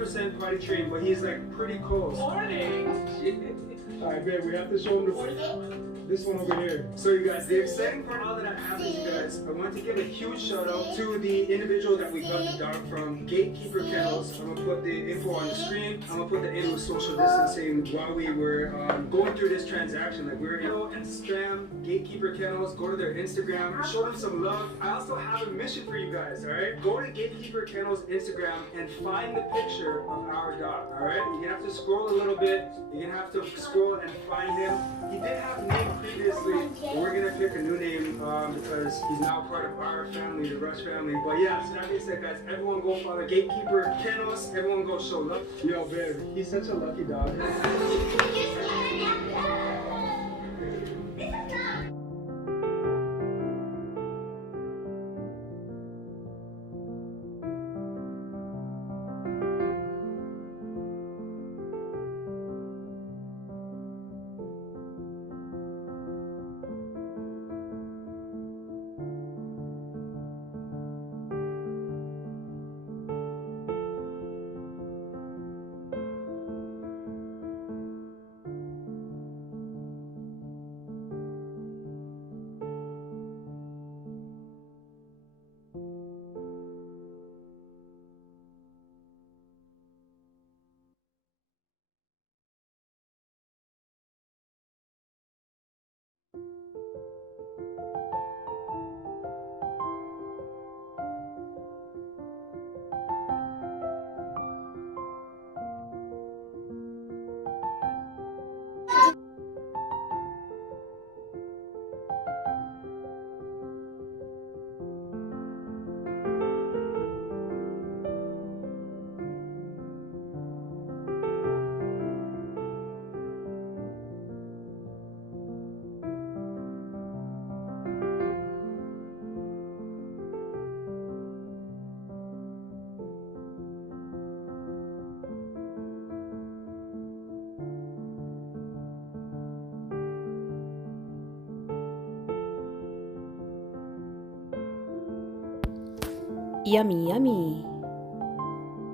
100% potty trained, but he's like pretty close. Morning. Alright, babe, we have to show him this one over here. So you guys, the exciting part of all that I have is, you guys, I want to give a huge shout out to the individual that we got the dog from, Gatekeeper Kennels. I'm gonna put the info on the screen. I'm gonna put the in with social distancing while we were going through this transaction. Like, we were in Instagram, Gatekeeper Kennels. Go to their Instagram, show them some love. I also have a mission for you guys. All right, go to Gatekeeper Kennels Instagram and find the picture of our dog. All right, you're gonna have to scroll a little bit. You're gonna have to scroll and find him. He did have a name previously, but we're gonna pick a new name because he's now part of our family, the Rush family. But yeah, so that being said, guys, everyone go follow Gatekeeper Kennels. Everyone go show love. Yo, babe, he's such a lucky dog. Yummy, yummy.